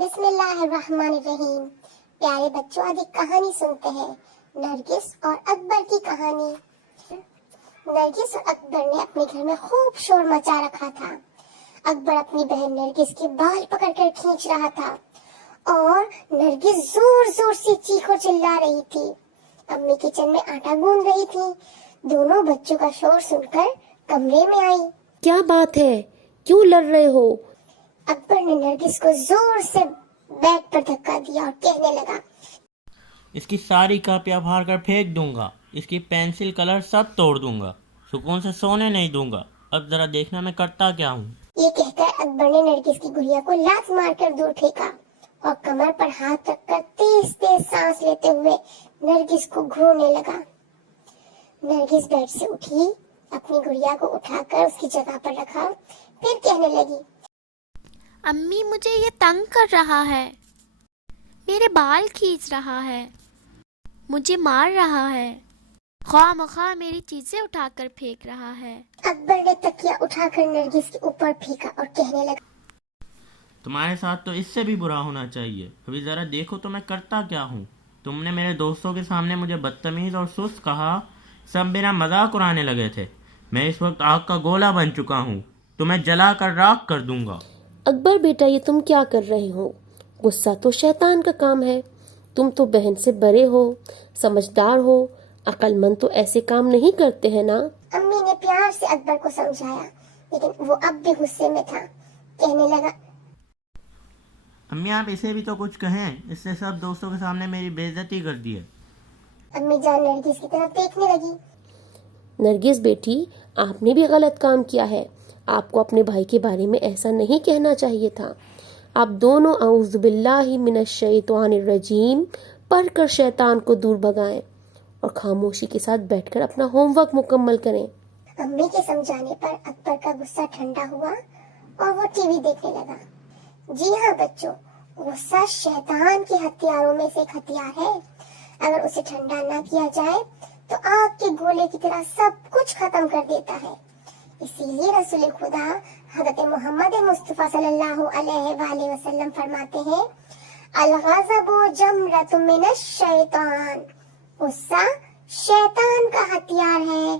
بسم اللہ الرحمن الرحیم. پیارے بچوں، آج ایک کہانی سنتے ہیں، نرگس اور اکبر کی کہانی. نرگس اور اکبر نے اپنے گھر میں خوب شور مچا رکھا تھا. اکبر اپنی بہن نرگس کے بال پکڑ کر کھینچ رہا تھا اور نرگس زور زور سے چیخ اور چلا رہی تھی. امی کچن میں آٹا گوندھ رہی تھی. دونوں بچوں کا شور سن کر کمرے میں آئی. کیا بات ہے؟ کیوں لڑ رہے ہو؟ اکبر نے نرگس کو زور سے بیڈ پر دھکا دیا اور کہنے لگا، اس کی ساری کاپیاں پھاڑ کر پھینک دوں گا، اس کی پینسل کلر سب توڑ دوں گا، سکون سے سونے نہیں دوں گا. اب ذرا دیکھنا میں کرتا کیا ہوں. یہ کہہ کر اکبر نے نرگس کی گڑیا کو لات مار کر دور پھینکا اور کمر پر ہاتھ رکھ کر تیز تیز سانس لیتے ہوئے نرگس کو گھورنے لگا. نرگس بیڈ سے اٹھی، اپنی گڑیا کو اٹھا کر اس کی جگہ پر رکھا، پھر کہنے لگی، امی مجھے یہ تنگ کر رہا ہے، میرے بال کھینچ رہا ہے، مجھے مار رہا ہے، خواہ مخواہ میری چیزیں اٹھا کر پھینک رہا ہے. اکبر نے تکیا اٹھا کر نرگس کے اوپر پھینکا اور کہنے لگا، تمہارے ساتھ تو اس سے بھی برا ہونا چاہیے. ابھی ذرا دیکھو تو میں کرتا کیا ہوں. تم نے میرے دوستوں کے سامنے مجھے بدتمیز اور سست کہا، سب میرا مذاق اڑانے لگے تھے. میں اس وقت آگ کا گولا بن چکا ہوں، تمہیں جلا کر راکھ کر دوں گا. اکبر بیٹا، یہ تم کیا کر رہے ہو؟ غصہ تو شیطان کا کام ہے. تم تو بہن سے بڑے ہو، سمجھدار ہو، عقل مند تو ایسے کام نہیں کرتے ہیں نا. امی نے پیار سے اکبر کو سمجھایا، لیکن وہ اب بھی غصے میں تھا. کہنے لگا، امی آپ اسے بھی تو کچھ کہیں، اس سے سب دوستوں کے سامنے میری بے عزتی کر دی ہے. امی جان نرگس کی طرف دیکھنے لگی. نرگس بیٹی، آپ نے بھی غلط کام کیا ہے. آپ کو اپنے بھائی کے بارے میں ایسا نہیں کہنا چاہیے تھا. آپ دونوں اعوذ باللہ من الشیطان الرجیم پڑھ کر شیطان کو دور بھگائیں اور خاموشی کے ساتھ بیٹھ کر اپنا ہوم ورک مکمل کریں. امی کے سمجھانے پر اکبر کا غصہ ٹھنڈا ہوا اور وہ ٹی وی دیکھنے لگا. جی ہاں بچوں، غصہ شیطان کے ہتھیاروں میں سے ایک ہتھیار ہے. اگر اسے ٹھنڈا نہ کیا جائے تو آگ کے گولے کی طرح سب کچھ ختم کر دیتا ہے. اسی لیے رسول خدا حضرت محمد مصطفیٰ صلی اللہ علیہ وآلہ وسلم فرماتے ہیں، الغضب جمرۃ من الشیطان، غصہ شیطان کا ہتھیار ہے.